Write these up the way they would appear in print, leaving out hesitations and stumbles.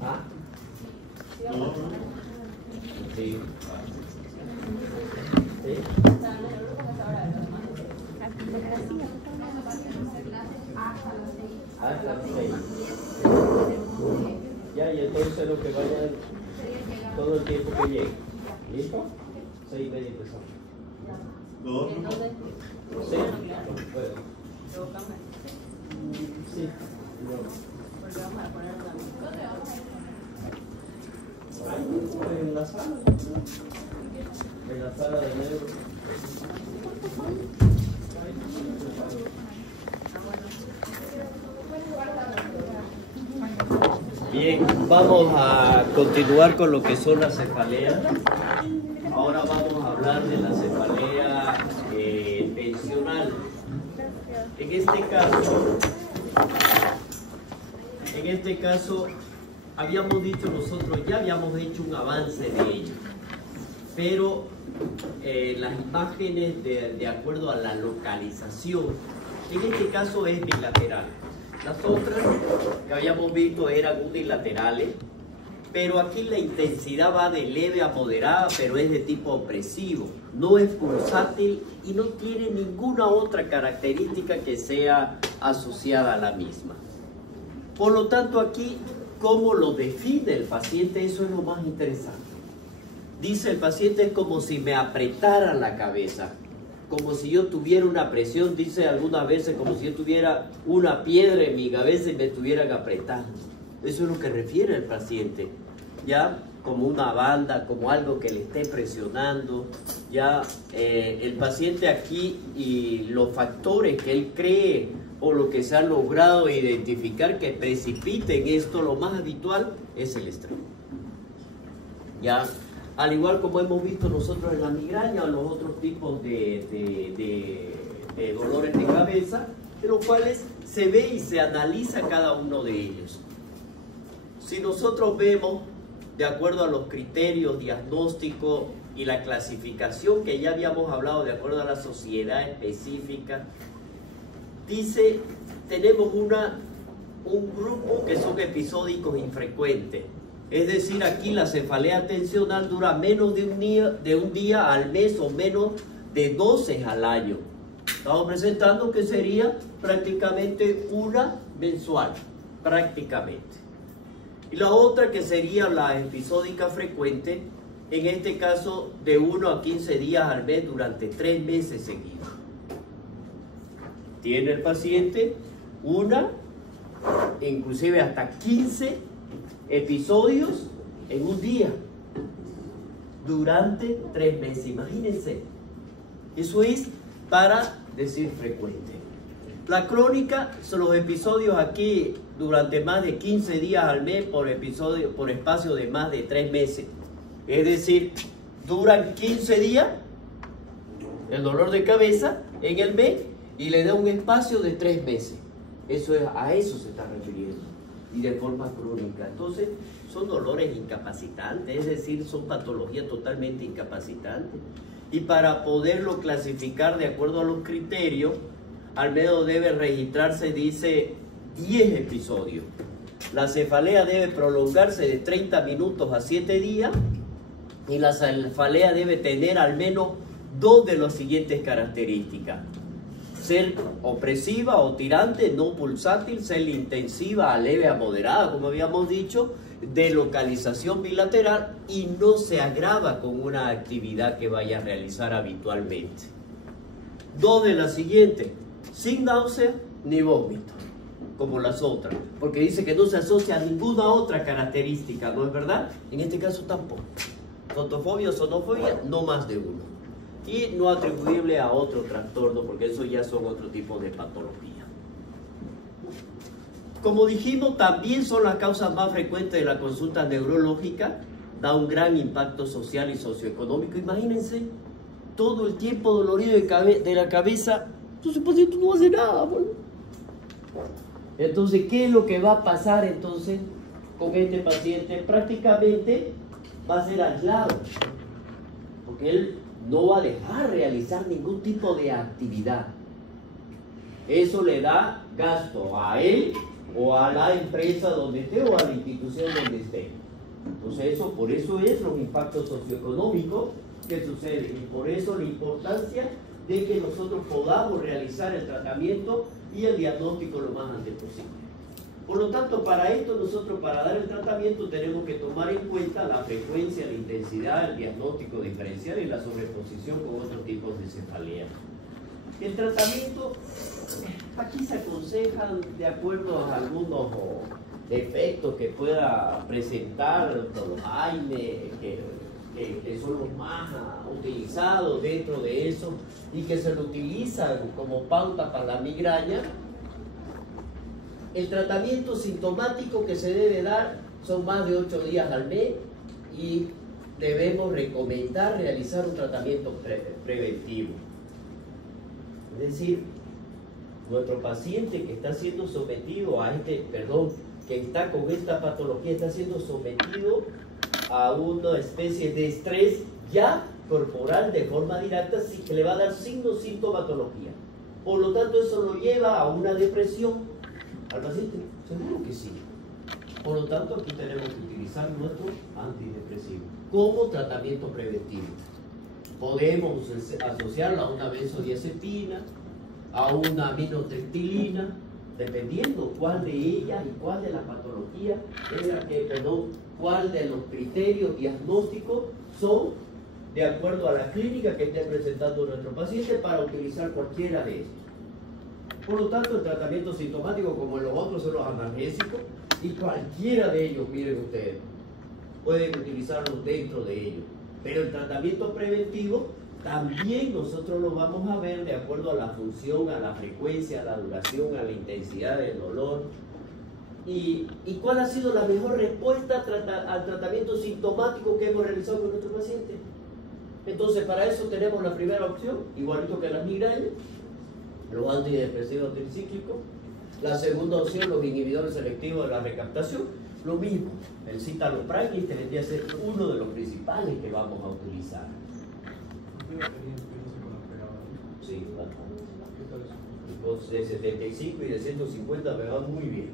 ¿Ah? No. Sí. ¿Sí? Hasta las 6. Ya, y entonces lo que vayan todo el tiempo que llegue. ¿Listo? 6:30 empezamos. ¿No? ¿Sí? Bueno. Sí. En la sala. En la sala de negro. Bien, vamos a continuar con lo que son las cefaleas. Ahora vamos a hablar de la cefalea tensional. En este caso, habíamos dicho nosotros, ya habíamos hecho un avance de ello, pero las imágenes de acuerdo a la localización, en este caso es bilateral. Las otras que habíamos visto eran unilaterales, pero aquí la intensidad va de leve a moderada, pero es de tipo opresivo, no es pulsátil y no tiene ninguna otra característica que sea asociada a la misma. Por lo tanto, aquí, ¿cómo lo define el paciente? Eso es lo más interesante. Dice el paciente, es como si me apretara la cabeza, como si yo tuviera una presión, dice algunas veces, como si yo tuviera una piedra en mi cabeza y me estuvieran apretando. Eso es lo que refiere el paciente, ya como una banda, como algo que le esté presionando, ya el paciente aquí y los factores que él cree o lo que se ha logrado identificar que precipiten esto, lo más habitual es el estrés. Ya, al igual como hemos visto nosotros en la migraña o los otros tipos de dolores de cabeza, de los cuales se ve y se analiza cada uno de ellos. Si nosotros vemos, de acuerdo a los criterios diagnósticos y la clasificación que ya habíamos hablado, de acuerdo a la sociedad específica, dice, tenemos un grupo que son episódicos infrecuentes. Es decir, aquí la cefalea tensional dura menos de un día al mes o menos de 12 al año. Estamos presentando que sería prácticamente una mensual, prácticamente. Y la otra que sería la episódica frecuente, en este caso de 1 a 15 días al mes durante 3 meses seguidos. Tiene el paciente inclusive hasta 15 episodios en un día durante 3 meses. Imagínense, eso es para decir frecuente. La crónica son los episodios aquí durante más de 15 días al mes por espacio de más de 3 meses. Es decir, duran 15 días el dolor de cabeza en el mes y le da un espacio de 3 meses. A eso se está refiriendo. Y de forma crónica. Entonces, son dolores incapacitantes, es decir, son patologías totalmente incapacitantes. Y para poderlo clasificar de acuerdo a los criterios, al menos debe registrarse, dice, 10 episodios. La cefalea debe prolongarse de 30 minutos a 7 días y la cefalea debe tener al menos 2 de las siguientes características: ser opresiva o tirante, no pulsátil; ser intensiva a leve a moderada, como habíamos dicho; de localización bilateral y no se agrava con una actividad que vaya a realizar habitualmente. 2 de las siguientes: sin náusea ni vómito, como las otras, porque dice que no se asocia a ninguna otra característica, ¿no es verdad? En este caso tampoco. Fotofobia o sonofobia, no más de uno. Y no atribuible a otro trastorno, porque eso ya son otro tipo de patología. Como dijimos, también son las causas más frecuentes de la consulta neurológica. Da un gran impacto social y socioeconómico. Imagínense, todo el tiempo dolorido de la cabeza. Entonces el paciente no hace nada, ¿no? Entonces, ¿qué es lo que va a pasar entonces con este paciente? Prácticamente va a ser aislado, porque él no va a dejar realizar ningún tipo de actividad. Eso le da gasto a él o a la empresa donde esté o a la institución donde esté. Entonces por eso es los impactos socioeconómicos que suceden y por eso la importancia de que nosotros podamos realizar el tratamiento y el diagnóstico lo más antes posible. Por lo tanto, para esto nosotros, para dar el tratamiento, tenemos que tomar en cuenta la frecuencia, la intensidad, el diagnóstico diferencial y la sobreposición con otros tipos de cefalea. El tratamiento, aquí se aconsejan de acuerdo a algunos defectos que pueda presentar los AINE, que son los más utilizados dentro de eso y que se lo utilizan como pauta para la migraña. El tratamiento sintomático que se debe dar son más de 8 días al mes y debemos recomendar realizar un tratamiento preventivo. Es decir, nuestro paciente que está siendo sometido a que está con esta patología, está siendo sometido a una especie de estrés ya corporal de forma directa que le va a dar signos, sintomatología. Por lo tanto, eso lo lleva a una depresión al paciente, seguro que sí. Por lo tanto, aquí tenemos que utilizar nuestro antidepresivo como tratamiento preventivo. Podemos asociarlo a una benzodiazepina, a una aminotriptilina, dependiendo cuál de ellas y cuál de la patología, cuál de los criterios diagnósticos son de acuerdo a la clínica que esté presentando nuestro paciente para utilizar cualquiera de estos. Por lo tanto, el tratamiento sintomático, como los otros, son los analgésicos y cualquiera de ellos, miren ustedes, pueden utilizarlos dentro de ellos. Pero el tratamiento preventivo también nosotros lo vamos a ver de acuerdo a la función, a la frecuencia, a la duración, a la intensidad del dolor. ¿Y cuál ha sido la mejor respuesta al tratamiento sintomático que hemos realizado con nuestro paciente? Entonces, para eso tenemos la primera opción, igualito que las migrañas, los antidepresivos tricíclicos. La segunda opción, los inhibidores selectivos de la recaptación. Lo mismo, el citalopram, este vendría a ser uno de los principales que vamos a utilizar. Sí, de 75 y de 150 me va muy bien.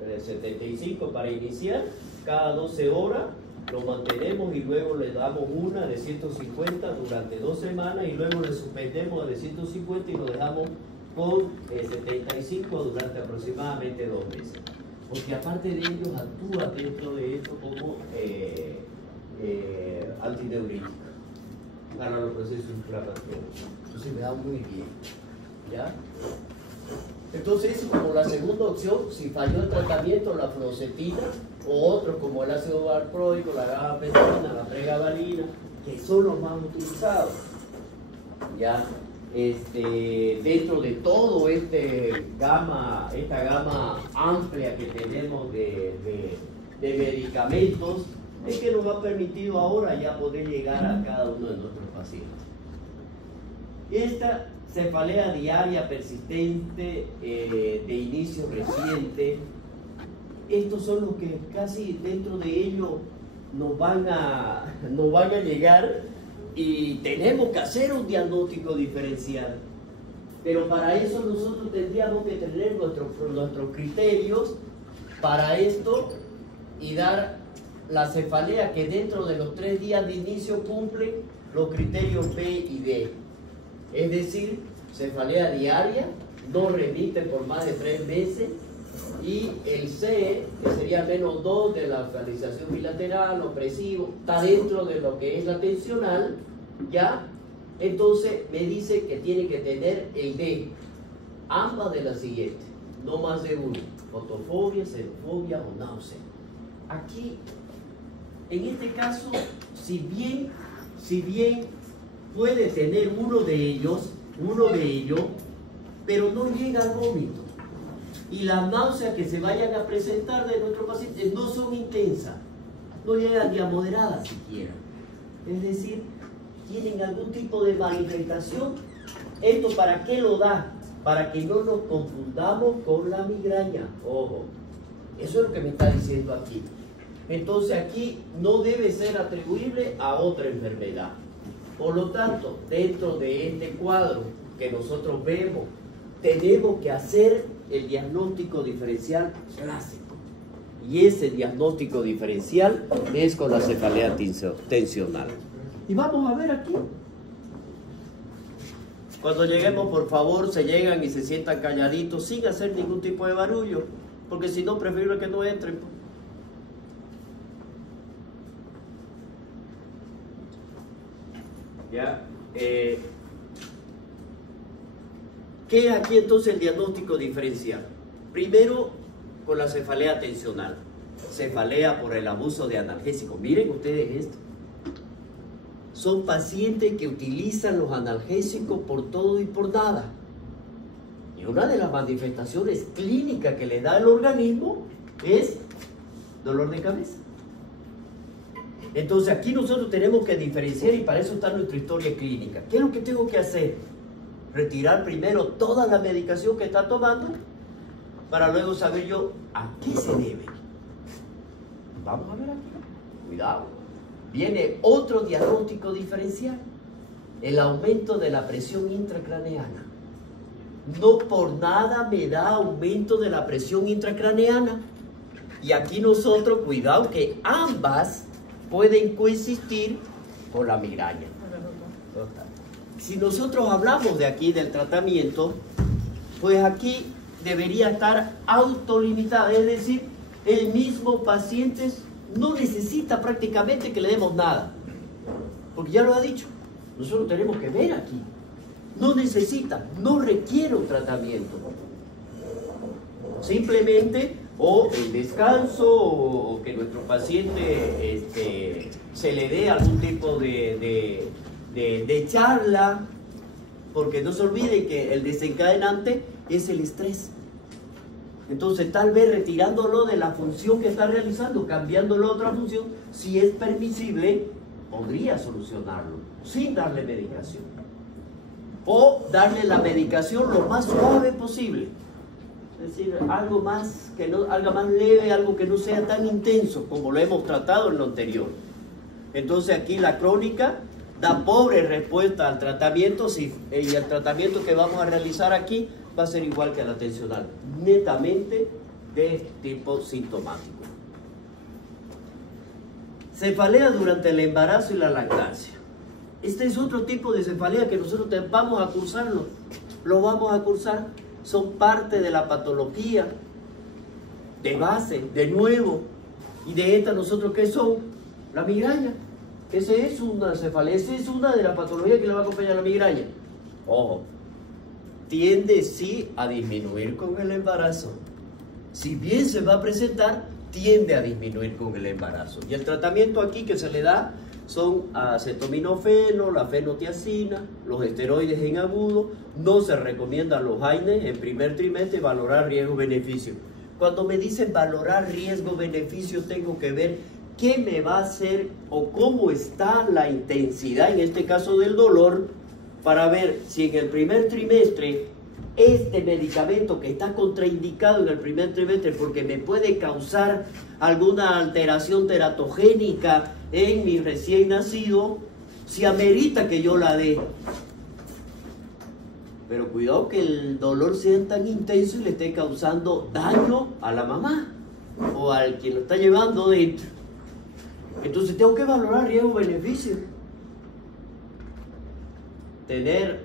De 75 para iniciar, cada 12 horas lo mantenemos y luego le damos una de 150 durante 2 semanas y luego le suspendemos de 150 y lo dejamos con 75 durante aproximadamente 2 meses. Porque aparte de ellos actúa dentro de esto como antineurítico para los procesos inflamatorios. Entonces me da muy bien. ¿Ya? Entonces, como la segunda opción, si falló el tratamiento, la fluoxetina o otros como el ácido valproico, la gabapentina, la pregabalina, que son los más utilizados. ¿Ya? Dentro de todo esta gama amplia que tenemos de medicamentos, es que nos ha permitido ahora ya poder llegar a cada uno de nuestros pacientes. Esta cefalea diaria persistente de inicio reciente, estos son los que casi dentro de ellos nos van a llegar y tenemos que hacer un diagnóstico diferencial. Pero para eso nosotros tendríamos que tener nuestros criterios para esto y dar la cefalea que dentro de los 3 días de inicio cumple los criterios B y D. Es decir, cefalea diaria, no remite por más de 3 meses, y el C, que sería menos 2 de la focalización bilateral, opresivo, está dentro de lo que es la tensional, ¿ya? Entonces me dice que tiene que tener el D, ambas de las siguientes, no más de uno, fotofobia, xenofobia o náusea. Aquí, en este caso, si bien puede tener uno de ellos, pero no llega al vómito. Y las náuseas que se vayan a presentar de nuestro paciente no son intensas, no llegan ni a moderadas siquiera. Es decir, tienen algún tipo de manifestación. ¿Esto para qué lo da? Para que no nos confundamos con la migraña. Ojo, eso es lo que me está diciendo aquí. Entonces aquí no debe ser atribuible a otra enfermedad. Por lo tanto, dentro de este cuadro que nosotros vemos, tenemos que hacer el diagnóstico diferencial clásico. Y ese diagnóstico diferencial es con la cefalea tensional. Y vamos a ver aquí. Cuando lleguemos, por favor, se llegan y se sientan calladitos sin hacer ningún tipo de barullo, porque si no, prefiero que no entren. Ya. ¿Qué es aquí entonces el diagnóstico diferencial? Primero, con la cefalea tensional. Cefalea por el abuso de analgésicos. Miren ustedes esto. Son pacientes que utilizan los analgésicos por todo y por nada. Y una de las manifestaciones clínicas que le da el organismo es dolor de cabeza. Entonces aquí nosotros tenemos que diferenciar, y para eso está nuestra historia clínica. ¿Qué es lo que tengo que hacer? Retirar primero toda la medicación que está tomando para luego saber yo a qué se debe. Vamos a ver aquí. Cuidado. Viene otro diagnóstico diferencial. El aumento de la presión intracraneana. No por nada me da aumento de la presión intracraneana. Y aquí nosotros, cuidado, que ambas pueden coexistir con la migraña. Si nosotros hablamos de aquí del tratamiento, pues aquí debería estar autolimitada, es decir, el mismo paciente no necesita prácticamente que le demos nada, porque ya lo ha dicho, nosotros tenemos que ver aquí, no necesita, no requiere un tratamiento, simplemente o el descanso o que nuestro paciente se le dé algún tipo de charla, porque no se olvide que el desencadenante es el estrés. Entonces tal vez retirándolo de la función que está realizando, cambiándolo a otra función, si es permisible, podría solucionarlo sin darle medicación, o darle la medicación lo más suave posible. Es decir, algo más leve, algo que no sea tan intenso como lo hemos tratado en lo anterior. Entonces aquí la crónica da pobre respuesta al tratamiento, y el tratamiento que vamos a realizar aquí va a ser igual que la tensional, netamente de tipo sintomático. Cefalea durante el embarazo y la lactancia. Este es otro tipo de cefalea que nosotros vamos a cursarlo, lo vamos a cursar. Son parte de la patología de base, de nuevo. Y de esta nosotros, ¿qué son? La migraña. Esa es una cefalea, esa es una de las patologías que le va a acompañar la migraña. Ojo, tiende sí a disminuir con el embarazo. Si bien se va a presentar, tiende a disminuir con el embarazo. Y el tratamiento aquí que se le da son acetaminofeno, la fenotiazina, los esteroides en agudo. No se recomiendan los AINES en primer trimestre, valorar riesgo-beneficio. Cuando me dicen valorar riesgo-beneficio, tengo que ver qué me va a hacer o cómo está la intensidad, en este caso del dolor, para ver si en el primer trimestre este medicamento que está contraindicado en el primer trimestre porque me puede causar alguna alteración teratogénica en mi recién nacido, si amerita que yo la dé. Pero cuidado que el dolor sea tan intenso y le esté causando daño a la mamá o al quien lo está llevando dentro. Entonces tengo que valorar riesgo-beneficio. Tener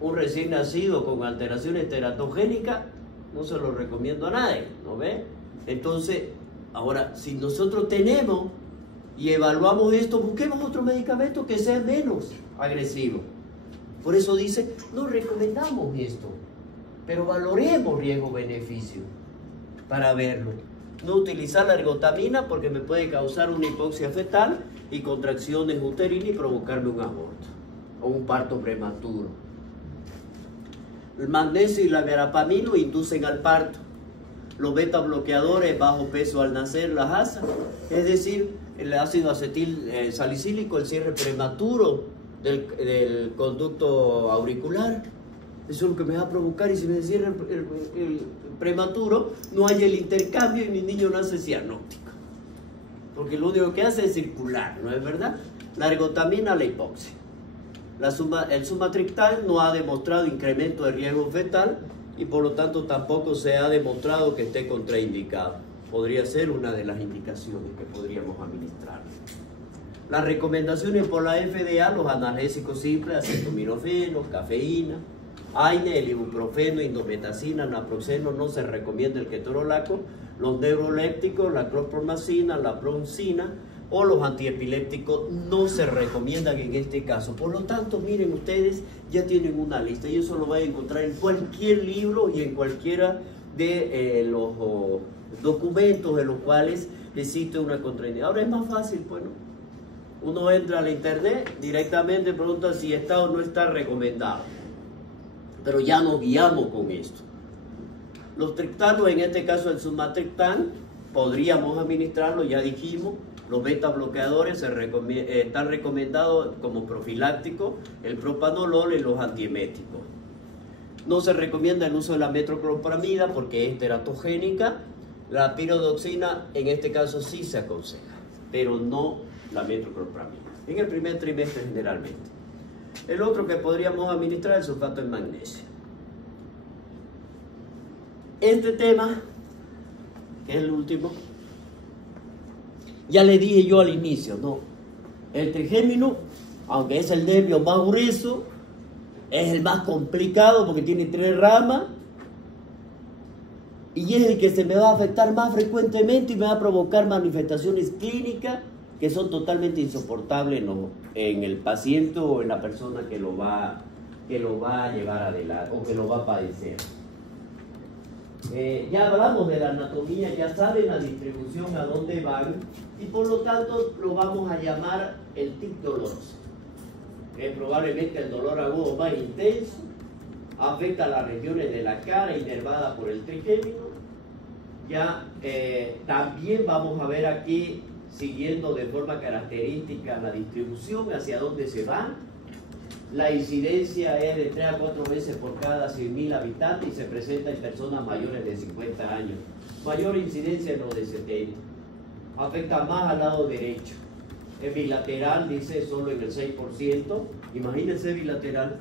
un recién nacido con alteraciones teratogénicas no se lo recomiendo a nadie, ¿no ve? Entonces, ahora, si nosotros tenemos y evaluamos esto, busquemos otro medicamento que sea menos agresivo. Por eso dice, no recomendamos esto, pero valoremos riesgo-beneficio para verlo. No utilizar la ergotamina porque me puede causar una hipoxia fetal y contracciones uterinas y provocarme un aborto o un parto prematuro. El magnesio y la verapamilo inducen al parto. Los beta bloqueadores bajo peso al nacer, las ASA, es decir, el ácido acetil salicílico, el cierre prematuro del conducto auricular. Eso es lo que me va a provocar, y si me cierra el prematuro, no hay el intercambio y mi niño nace cianótico. Porque lo único que hace es circular, ¿no es verdad? La ergotamina, la hipoxia. El sumatriptal no ha demostrado incremento de riesgo fetal y por lo tanto tampoco se ha demostrado que esté contraindicado. Podría ser una de las indicaciones que podríamos administrar. Las recomendaciones por la FDA, los analgésicos simples, acetaminofén, cafeína, AINE, el ibuprofeno, indometacina, naproxeno, no se recomienda el ketorolaco, los neurolépticos, la clorpromacina, la broncina o los antiepilépticos no se recomiendan en este caso. Por lo tanto, miren ustedes, ya tienen una lista y eso lo van a encontrar en cualquier libro y en cualquiera de los documentos en los cuales existe una contraindicación. Ahora es más fácil, pues, ¿no? Uno entra a la internet, directamente pregunta si está o no está recomendado. Pero ya nos guiamos con esto. Los triptanos, en este caso el sumatriptán, podríamos administrarlo, ya dijimos. Los beta bloqueadores están recomendados como profilácticos, el propanolol y los antieméticos. No se recomienda el uso de la metoclopramida porque es teratogénica. La piridoxina en este caso sí se aconseja, pero no la metoclopramida. En el primer trimestre generalmente. El otro que podríamos administrar es el sulfato de magnesio. Este tema, que es el último, ya le dije yo al inicio, ¿no? El trigémino, aunque es el nervio más grueso, es el más complicado porque tiene 3 ramas y es el que se me va a afectar más frecuentemente y me va a provocar manifestaciones clínicas que son totalmente insoportables en el paciente o en la persona que lo va a llevar adelante o que lo va a padecer. Ya hablamos de la anatomía, ya saben la distribución a dónde van y por lo tanto lo vamos a llamar el tic doloroso. Es probablemente el dolor agudo más intenso, afecta a las regiones de la cara inervada por el trigémino. Ya también vamos a ver aquí, siguiendo de forma característica la distribución, hacia dónde se van. La incidencia es de 3 a 4 veces por cada 100.000 habitantes y se presenta en personas mayores de 50 años. Mayor incidencia en los de 70. Afecta más al lado derecho. Es bilateral, dice, solo en el 6%. Imagínense bilateral.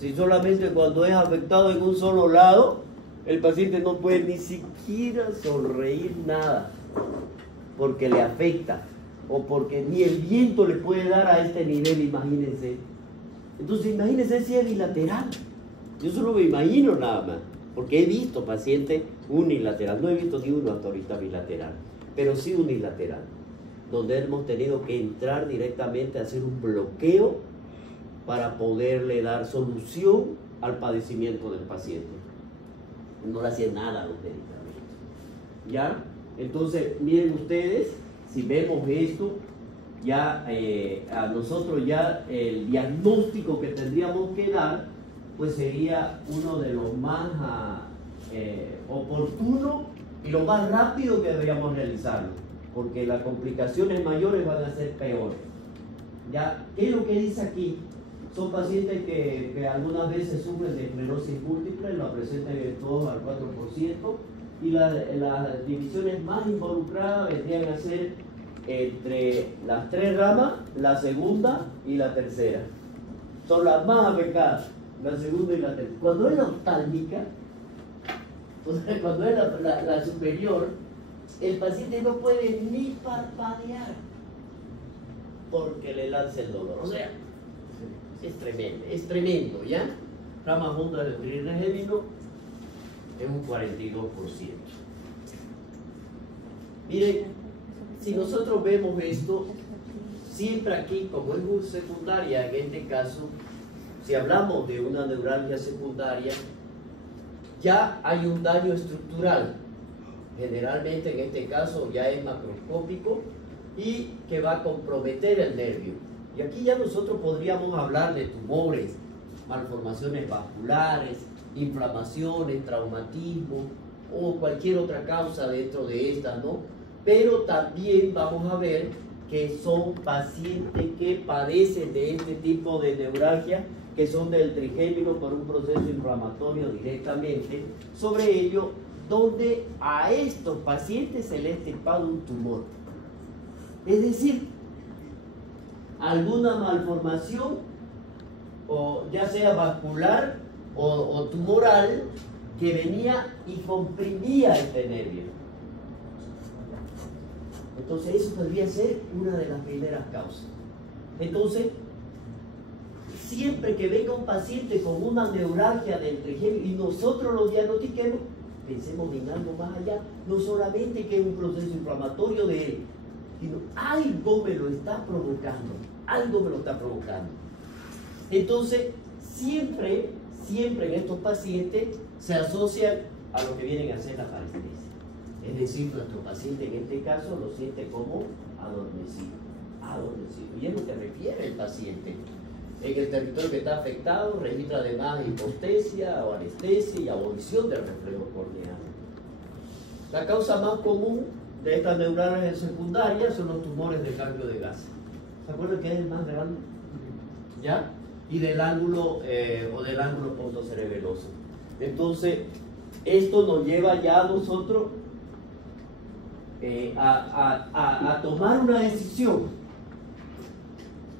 Si solamente cuando es afectado en un solo lado, el paciente no puede ni siquiera sonreír nada, porque le afecta, o porque ni el viento le puede dar a este nivel, imagínense. Entonces imagínense si es bilateral. Yo solo me imagino nada más, porque he visto pacientes unilateral, no he visto ni uno hasta ahorita bilateral, pero sí unilateral, donde hemos tenido que entrar directamente a hacer un bloqueo para poderle dar solución al padecimiento del paciente. No le hacían nada a los medicamentos. ¿Ya? Entonces, miren ustedes, si vemos esto, ya a nosotros ya el diagnóstico que tendríamos que dar, pues sería uno de los más oportunos y lo más rápido que deberíamos realizarlo, porque las complicaciones mayores van a ser peores. ¿Ya? ¿Qué es lo que dice aquí? Son pacientes que algunas veces sufren de esclerosis múltiple, lo presentan en todos al 4%, y las divisiones más involucradas vendrían a ser entre las 3 ramas, la segunda y la tercera. Son las más afectadas, la segunda y la tercera. Cuando es la oftálmica, cuando es la superior, el paciente no puede ni parpadear porque le lanza el dolor. O sea, es tremendo, ¿ya? Ramas hondas del trigémino es un 42%. Miren, si nosotros vemos esto, siempre aquí, como es muy secundaria, en este caso, si hablamos de una neuralgia secundaria, ya hay un daño estructural. Generalmente en este caso ya es macroscópico y que va a comprometer el nervio. Y aquí ya nosotros podríamos hablar de tumores, malformaciones vasculares, inflamaciones, traumatismo o cualquier otra causa dentro de estas, ¿no? Pero también vamos a ver que son pacientes que padecen de este tipo de neuralgia, que son del trigémino por un proceso inflamatorio directamente. Sobre ello, donde a estos pacientes se les ha extirpado un tumor. Es decir, alguna malformación, o ya sea vascular o tumoral que venía y comprimía este nervio. Entonces eso podría ser una de las primeras causas. Entonces, siempre que venga un paciente con una neuralgia del trigémino y nosotros lo diagnostiquemos, pensemos en algo más allá, no solamente que es un proceso inflamatorio de él, sino algo me lo está provocando, algo me lo está provocando. Entonces, siempre en estos pacientes se asocian a lo que vienen a hacer la parestesia. Es decir, nuestro paciente en este caso lo siente como adormecido. Y es lo que refiere el paciente. En el territorio que está afectado registra además hipostesia o anestesia y abolición del reflejo corneal. La causa más común de estas neuralgias secundarias son los tumores de cambio de gas. ¿Se acuerdan que es el más grande? ¿Ya? Y del ángulo del ángulo pontocerebeloso. Entonces, esto nos lleva ya a nosotros a tomar una decisión.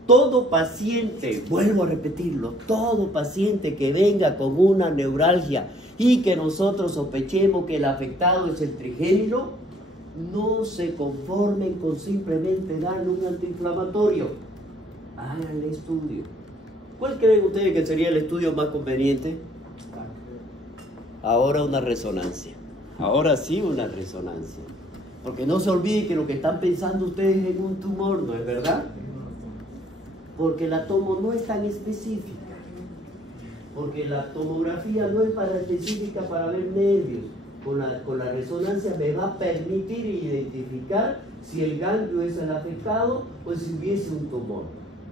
Todo paciente, vuelvo a repetirlo, todo paciente que venga con una neuralgia y que nosotros sospechemos que el afectado es el trigémino, no se conformen con simplemente darle un antiinflamatorio. Hagan el estudio. ¿Cuál creen ustedes que sería el estudio más conveniente? Ahora una resonancia. Ahora sí una resonancia. Porque no se olviden que lo que están pensando ustedes es en un tumor, ¿no es verdad? Porque la tomo no es tan específica. Porque la tomografía no es específica para ver nervios. Con la resonancia me va a permitir identificar si el ganglio es el afectado o si hubiese un tumor.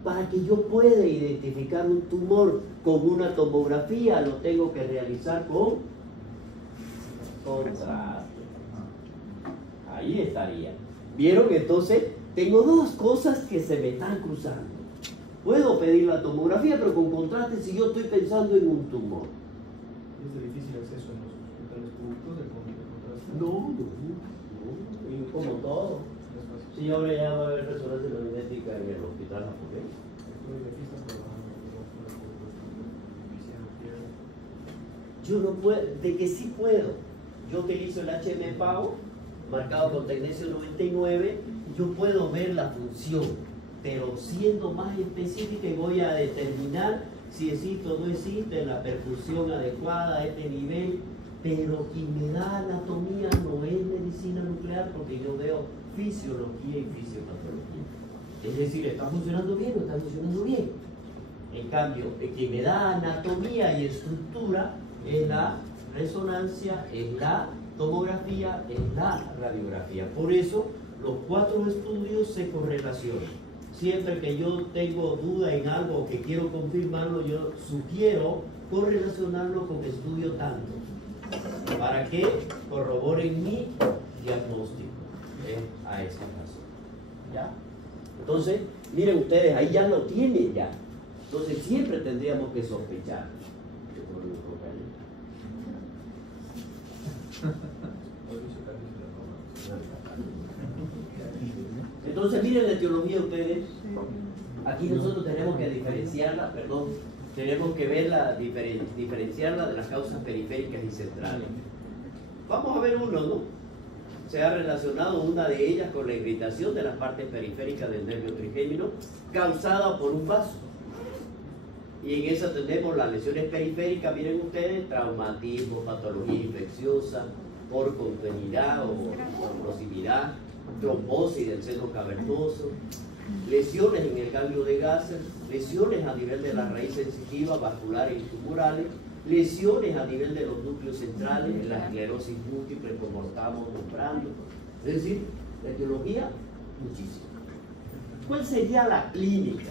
Para que yo pueda identificar un tumor con una tomografía, lo tengo que realizar con contraste. Ahí estaría. ¿Vieron? Entonces, tengo dos cosas que se me están cruzando. Puedo pedir la tomografía, pero con contraste si yo estoy pensando en un tumor. ¿Es de difícil acceso en los hospitales públicos de contraste? No. Y como todo. Sí, ahora ya va a haber resonancia magnética en el hospital japonés. Yo no puedo, de que sí puedo. Yo utilizo el HM-PAO, marcado con tecnesio 99, yo puedo ver la función, pero siendo más específica voy a determinar si existe o no existe la perfusión adecuada a este nivel, pero quien me da anatomía no es medicina nuclear porque yo veo fisiología y fisiopatología. Es decir, ¿está funcionando bien o está funcionando bien? En cambio, quien me da anatomía y estructura es la resonancia, es la tomografía, es la radiografía. Por eso, los 4 estudios se correlacionan. Siempre que yo tengo duda en algo o que quiero confirmarlo, yo sugiero correlacionarlo con estudio tanto, para que corroboren mi diagnóstico a esa razón. ¿Ya? Entonces, miren ustedes, ahí ya lo tienen ya. Entonces siempre tendríamos que sospechar. Entonces miren la etiología ustedes. Aquí nosotros tenemos que diferenciarla, tenemos que verla, diferenciarla de las causas periféricas y centrales. Vamos a ver uno, ¿no? Se ha relacionado una de ellas con la irritación de las partes periféricas del nervio trigémino causada por un vaso. Y en esa tenemos las lesiones periféricas, miren ustedes, traumatismo, patología infecciosa, por congenidad o proximidad, trombosis del seno cavernoso, lesiones en el ganglio de Gasser, lesiones a nivel de la raíz sensitiva, vasculares y tumorales, lesiones a nivel de los núcleos centrales, en la esclerosis múltiple, como estamos nombrando. Es decir, la etiología, muchísimo. ¿Cuál sería la clínica?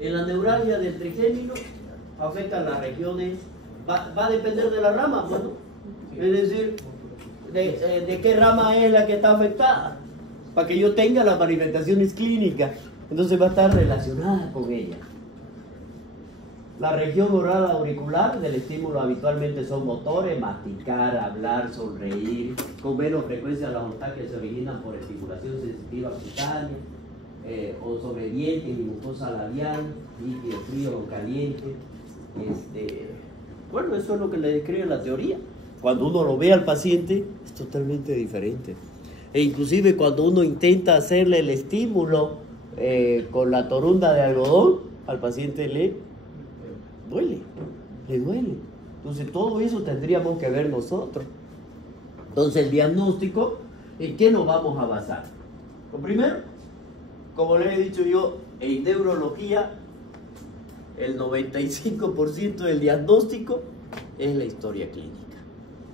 En la neuralgia del trigémino afectan las regiones, va a depender de la rama, bueno, es decir, de qué rama es la que está afectada, para que yo tenga las manifestaciones clínicas, entonces va a estar relacionada con ella. La región oral auricular del estímulo habitualmente son motores, masticar, hablar, sonreír, con menos frecuencia los ataques se originan por estimulación sensitiva cutánea, o sobre dientes y mucosa labial, líquido frío o caliente. Bueno, eso es lo que le describe la teoría. Cuando uno lo ve al paciente, es totalmente diferente. E inclusive cuando uno intenta hacerle el estímulo con la torunda de algodón, al paciente le duele. Entonces todo eso tendríamos que ver nosotros. Entonces el diagnóstico, ¿en qué nos vamos a basar? Lo primero, como les he dicho yo, en neurología, el 95% del diagnóstico es la historia clínica.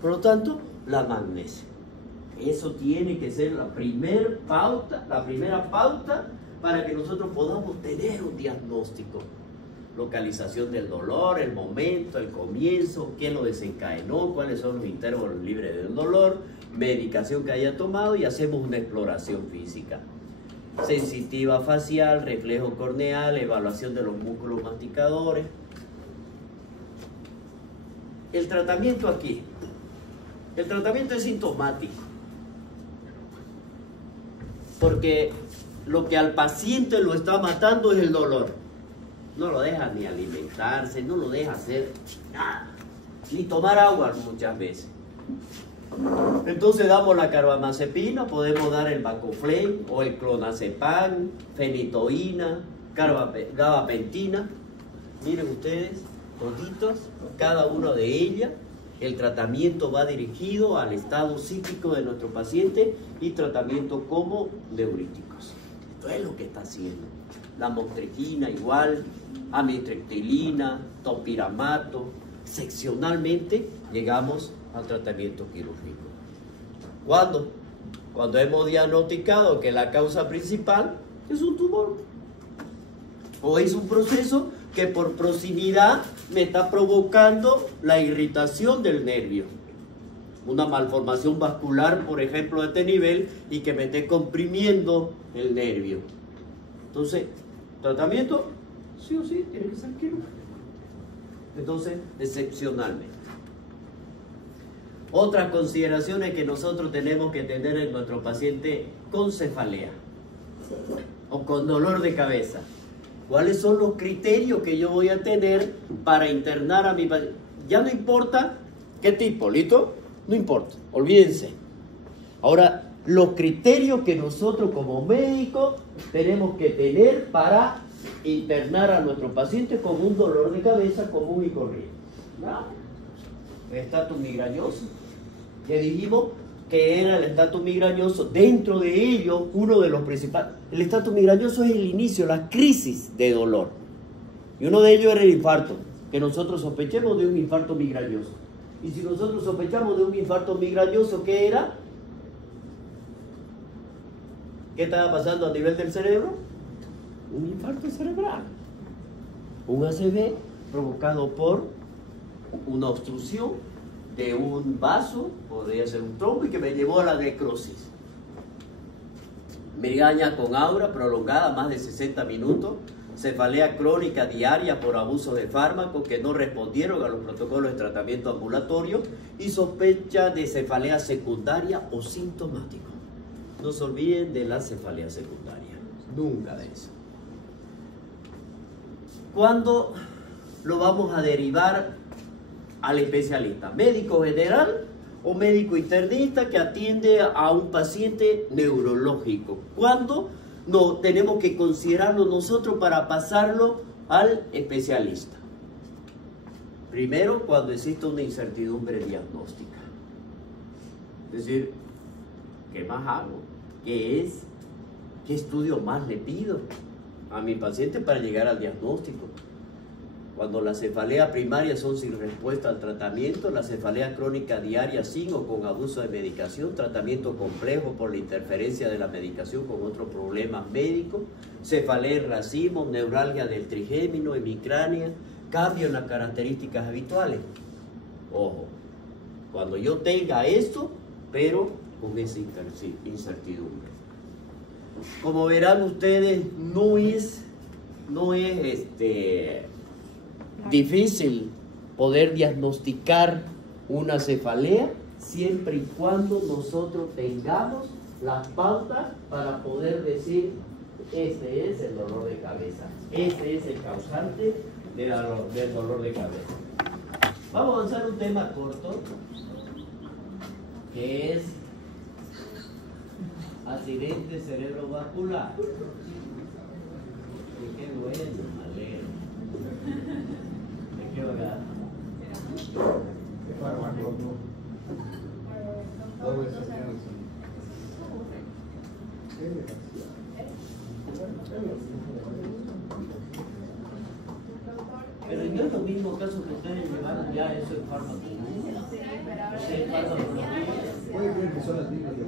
Por lo tanto, la anamnesis. Eso tiene que ser la primera pauta para que nosotros podamos tener un diagnóstico. Localización del dolor, el momento, el comienzo, qué lo desencadenó, cuáles son los intervalos libres del dolor, medicación que haya tomado y hacemos una exploración física. Sensitiva facial, reflejo corneal, evaluación de los músculos masticadores. El tratamiento aquí. El tratamiento es sintomático. Porque lo que al paciente lo está matando es el dolor. No lo deja ni alimentarse, no lo deja hacer nada, ni tomar agua muchas veces. Entonces damos la carbamazepina, podemos dar el bacoflén o el clonazepam, fenitoína, gabapentina. Miren ustedes, toditos, cada una de ellas. El tratamiento va dirigido al estado psíquico de nuestro paciente y tratamiento como neuríticos. Esto es lo que está haciendo. La motrigina igual, amitriptilina, topiramato. Seccionalmente llegamos al tratamiento quirúrgico. ¿Cuándo? Cuando hemos diagnosticado que la causa principal es un tumor o es un proceso que por proximidad me está provocando la irritación del nervio. Una malformación vascular, por ejemplo, de este nivel y que me esté comprimiendo el nervio. Entonces, tratamiento, sí o sí, tiene que ser quirúrgico. Entonces, excepcionalmente. Otras consideraciones que nosotros tenemos que tener en nuestro paciente con cefalea o con dolor de cabeza. ¿Cuáles son los criterios que yo voy a tener para internar a mi paciente? Ya no importa qué tipo, ¿listo? No importa, olvídense. Ahora, los criterios que nosotros como médicos tenemos que tener para internar a nuestro paciente con un dolor de cabeza común y corriente. ¿No? Estatus migrañoso. Ya dijimos que era el estatus migrañoso. Dentro de ello, uno de los principales. El estatus migrañoso es el inicio, la crisis de dolor. Y uno de ellos era el infarto, que nosotros sospechemos de un infarto migrañoso. Y si nosotros sospechamos de un infarto migrañoso, ¿qué era? ¿Qué estaba pasando a nivel del cerebro? Un infarto cerebral. Un ACV provocado por una obstrucción de un vaso, podría ser un trombo, y que me llevó a la necrosis. Migraña con aura prolongada, más de 60 minutos. Cefalea crónica diaria por abuso de fármacos que no respondieron a los protocolos de tratamiento ambulatorio y sospecha de cefalea secundaria o sintomático. No se olviden de la cefalea secundaria, nunca de eso. ¿Cuándo lo vamos a derivar al especialista? ¿Médico general o médico internista que atiende a un paciente neurológico? ¿Cuándo no tenemos que considerarlo nosotros para pasarlo al especialista? Primero, cuando existe una incertidumbre diagnóstica. Es decir, ¿qué más hago? ¿Qué estudio más le pido a mi paciente para llegar al diagnóstico? Cuando la cefalea primaria son sin respuesta al tratamiento, la cefalea crónica diaria sin o con abuso de medicación, tratamiento complejo por la interferencia de la medicación con otros problemas médicos, cefalea en racimo, neuralgia del trigémino, hemicrania, cambio en las características habituales. Ojo, cuando yo tenga esto, pero con esa incertidumbre. Como verán ustedes, no es difícil poder diagnosticar una cefalea siempre y cuando nosotros tengamos las pautas para poder decir: este es el dolor de cabeza, este es el causante del dolor de cabeza. Vamos a avanzar un tema corto, que es accidente cerebrovascular. Y qué bueno, Malero. ¿De qué hogar? Pero no es lo mismo caso que ustedes llevaron ya eso en fármaco. Puede creer que son las mismas de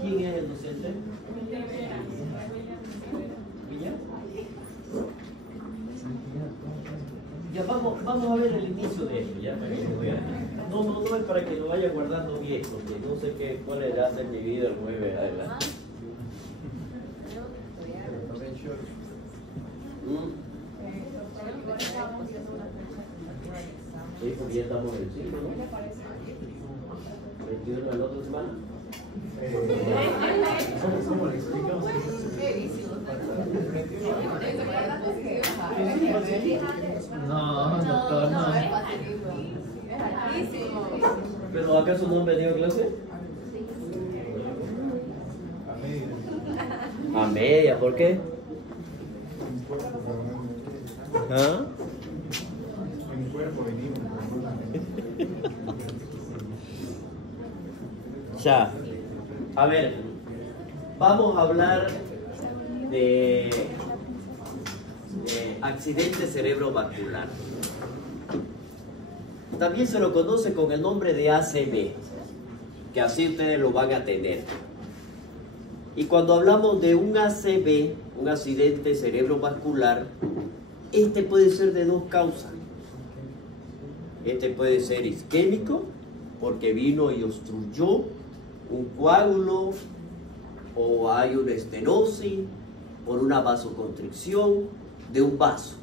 ¿Quién es el docente? ¿Villa? Ya vamos a ver el inicio de esto, ya para que lo vean. No es para que lo vaya guardando bien, porque no sé cuál edad de mi vida el jueves adelante. Sí, porque ya estamos en el 5, ¿no? 21 de la otra semana. ¿Cómo le explicamos? No, doctor, no. ¿Pero acaso no han venido a clase? A media, ¿por qué? ¿Ah? En mi cuerpo venimos. Ya. A ver, vamos a hablar de accidente cerebrovascular. También se lo conoce con el nombre de ACV, que así ustedes lo van a tener. Y cuando hablamos de un ACV, un accidente cerebrovascular, este puede ser de dos causas. Este puede ser isquémico, porque vino y obstruyó un coágulo, o hay una estenosis por una vasoconstricción de un vaso.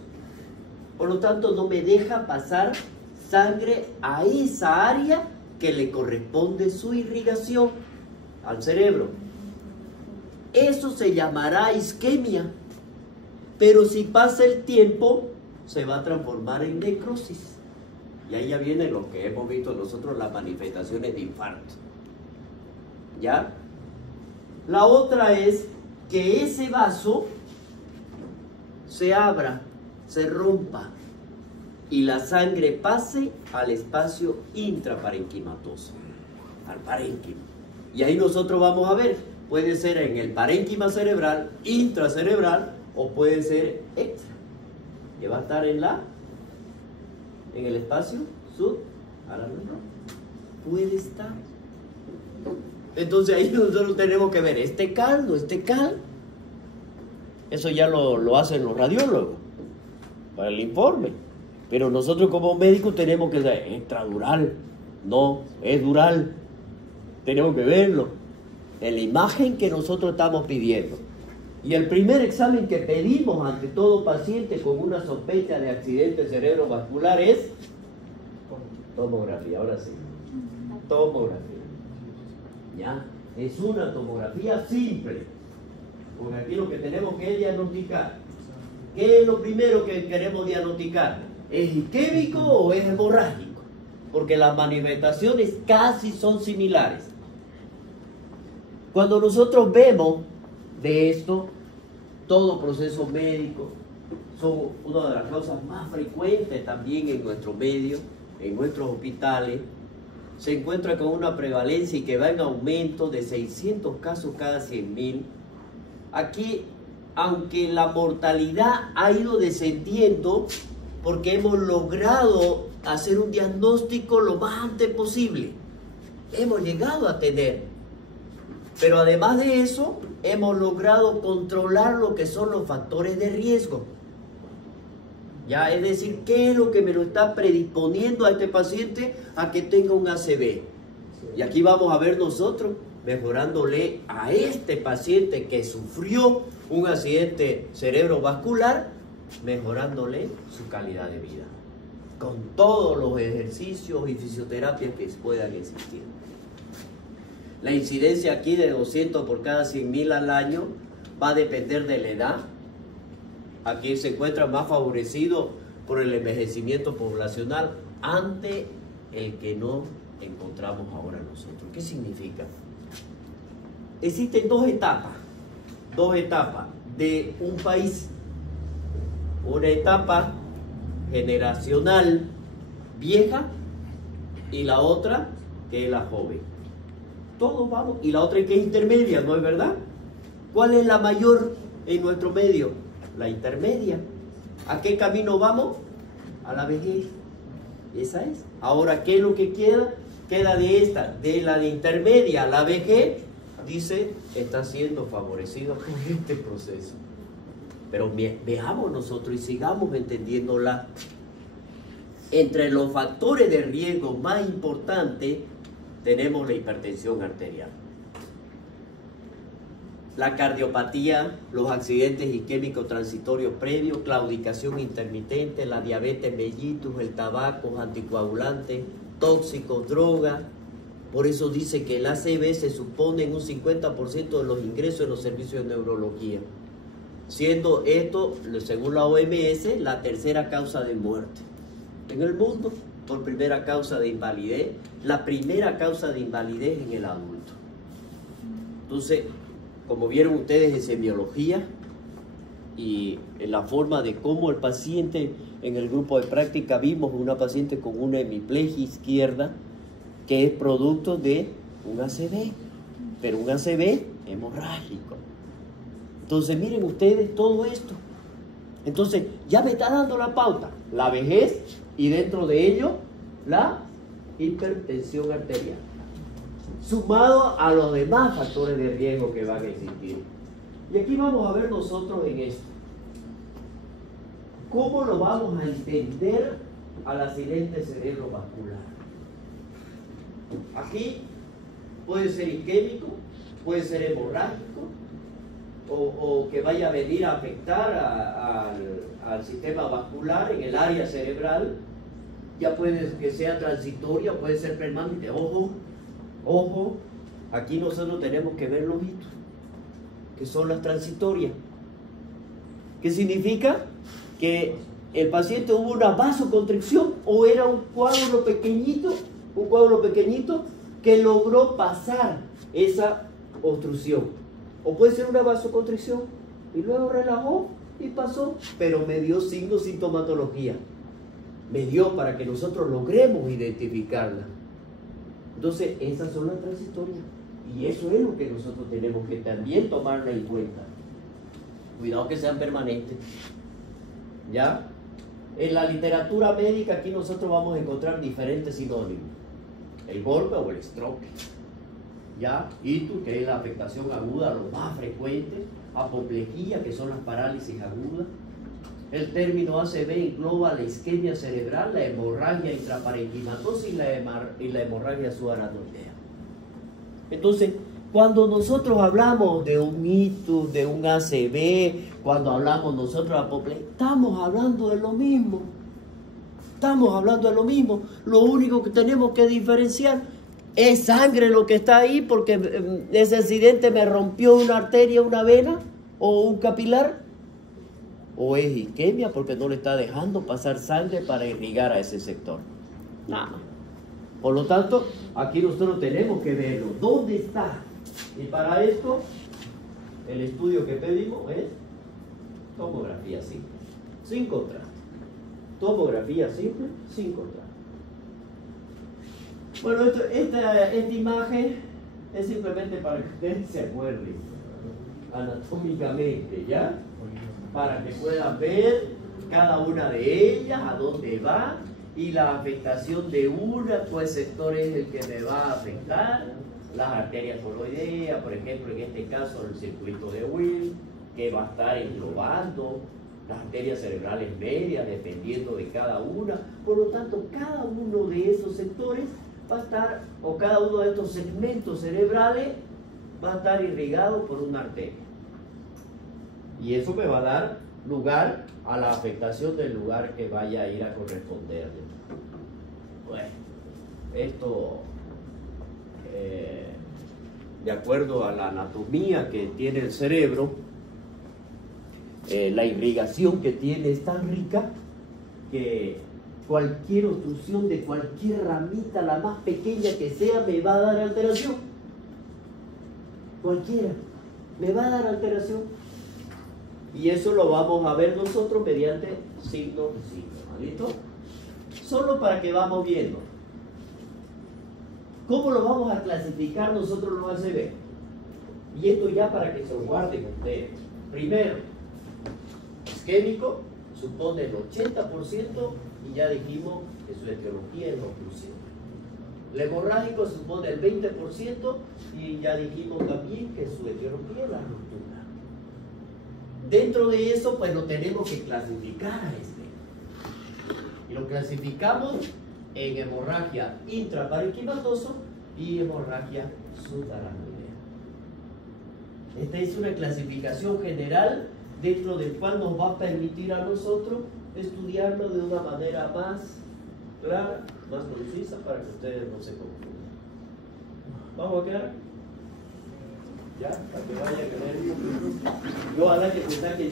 Por lo tanto, no me deja pasar sangre a esa área que le corresponde su irrigación al cerebro. Eso se llamará isquemia, pero si pasa el tiempo se va a transformar en necrosis. Y ahí ya viene lo que hemos visto nosotros, las manifestaciones de infarto. ¿Ya? La otra es que ese vaso se abra, se rompa y la sangre pase al espacio intraparenquimatoso, al parénquima. Y ahí nosotros vamos a ver, puede ser en el parénquima cerebral, intracerebral, o puede ser extra, que va a estar en el espacio subarácnido. Puede estar. Entonces ahí nosotros tenemos que ver este caldo, eso ya lo hacen los radiólogos para el informe, pero nosotros como médicos tenemos que saber, extradural, no, es dural, tenemos que verlo en la imagen que nosotros estamos pidiendo. Y el primer examen que pedimos ante todo paciente con una sospecha de accidente cerebrovascular es tomografía. Ahora sí, tomografía. ¿Ya? Es una tomografía simple, porque aquí lo que tenemos que diagnosticar. ¿Qué es lo primero que queremos diagnosticar? ¿Es isquémico o es hemorrágico? Porque las manifestaciones casi son similares. Cuando nosotros vemos de esto, todo proceso médico, son una de las causas más frecuentes también en nuestro medio, en nuestros hospitales. Se encuentra con una prevalencia y que va en aumento de 600 casos cada 100.000. Aquí, aunque la mortalidad ha ido descendiendo, porque hemos logrado hacer un diagnóstico lo más antes posible, hemos llegado a tener. Pero además de eso, hemos logrado controlar lo que son los factores de riesgo. Ya, es decir, ¿qué es lo que me lo está predisponiendo a este paciente a que tenga un ACV? Y aquí vamos a ver nosotros mejorándole a este paciente que sufrió un accidente cerebrovascular, mejorándole su calidad de vida. con todos los ejercicios y fisioterapias que puedan existir. La incidencia aquí de 200 por cada 100.000 al año va a depender de la edad. Aquí se encuentra más favorecido por el envejecimiento poblacional ante el que no encontramos ahora nosotros. ¿Qué significa? Existen dos etapas de un país. Una etapa generacional vieja y la otra que es la joven. Todos vamos, y la otra que es intermedia, ¿no es verdad? ¿Cuál es la mayor en nuestro medio? La intermedia. ¿A qué camino vamos? A la vejez. Esa es. Ahora, ¿qué es lo que queda? Queda de esta, de la de intermedia a la vejez, dice, está siendo favorecido por este proceso. Pero veamos nosotros y sigamos entendiéndola. Entre los factores de riesgo más importantes tenemos la hipertensión arterial, la cardiopatía, los accidentes isquémicos transitorios previos, claudicación intermitente, la diabetes mellitus, el tabaco, anticoagulantes, tóxicos, drogas. Por eso dice que el ACV se supone en un 50% de los ingresos en los servicios de neurología, siendo esto, según la OMS, la tercera causa de muerte en el mundo, por primera causa de invalidez, la primera causa de invalidez en el adulto. Entonces, como vieron ustedes en semiología y en la forma de cómo el paciente, en el grupo de práctica vimos una paciente con una hemiplegia izquierda que es producto de un ACV, pero un ACV hemorrágico. Entonces miren ustedes todo esto. Entonces ya me está dando la pauta, la vejez y dentro de ello la hipertensión arterial, sumado a los demás factores de riesgo que van a existir. Y aquí vamos a ver nosotros en esto, ¿cómo lo vamos a entender al accidente cerebrovascular? Aquí puede ser isquémico, puede ser hemorrágico, o que vaya a venir a afectar al sistema vascular en el área cerebral. Ya puede que sea transitoria, puede ser permanente. Ojo, ojo, aquí nosotros tenemos que ver los hitos, que son las transitorias. ¿Qué significa? Que el paciente hubo una vasoconstricción o era un coágulo pequeñito que logró pasar esa obstrucción. O puede ser una vasoconstricción y luego relajó y pasó, pero me dio signos, sintomatología. Me dio para que nosotros logremos identificarla. Entonces, esas son las transitorias. Y eso es lo que nosotros tenemos que también tomarla en cuenta. Cuidado que sean permanentes. ¿Ya? En la literatura médica aquí nosotros vamos a encontrar diferentes sinónimos. El golpe o el stroke. ¿Ya? Ictus, que es la afectación aguda, lo más frecuente. Apoplejía, que son las parálisis agudas. El término ACV engloba la isquemia cerebral, la hemorragia intraparenquimatosa y la hemorragia subarachnoidea. Entonces, cuando nosotros hablamos de un ictus, de un ACV, cuando hablamos nosotros de apoplejía, estamos hablando de lo mismo. Estamos hablando de lo mismo. Lo único que tenemos que diferenciar es sangre lo que está ahí, porque ese accidente me rompió una arteria, una vena o un capilar, o es isquemia porque no le está dejando pasar sangre para irrigar a ese sector. Nada. Por lo tanto, aquí nosotros tenemos que verlo. ¿Dónde está? Y para esto, el estudio que pedimos es tomografía simple, sin contraste. Tomografía simple, sin contraste. Bueno, esta imagen es simplemente para que ustedes se acuerden anatómicamente, ¿ya? Para que puedan ver cada una de ellas, a dónde va, y la afectación de una, pues sector es el que me va a afectar. Las arterias coloideas, por ejemplo, en este caso el circuito de Will, que va a estar englobando las arterias cerebrales medias, dependiendo de cada una. Por lo tanto, cada uno de esos sectores va a estar, o cada uno de estos segmentos cerebrales va a estar irrigado por una arteria. Y eso me va a dar lugar a la afectación del lugar que vaya a ir a corresponderle. Bueno, esto, de acuerdo a la anatomía que tiene el cerebro, la irrigación que tiene es tan rica que cualquier obstrucción de cualquier ramita, la más pequeña que sea, me va a dar alteración. Cualquiera, me va a dar alteración. Y eso lo vamos a ver nosotros mediante signos y signos. ¿Listo? Solo para que vamos viendo. ¿Cómo lo vamos a clasificar nosotros los ACV? Y esto ya para que se lo guarden ustedes. Primero, isquémico supone el 80% y ya dijimos que su etiología es la obstrucción. El hemorrágico supone el 20% y ya dijimos también que su etiología es la ruptura. Dentro de eso, pues lo tenemos que clasificar a este. Y lo clasificamos en hemorragia intraparenquimatoso y hemorragia subaracnoidea. Esta es una clasificación general dentro del cual nos va a permitir a nosotros estudiarlo de una manera más clara, más concisa, para que ustedes no se confundan. ¿Vamos a quedar? ¿Ya? Para que vayan a leer. Yo a la que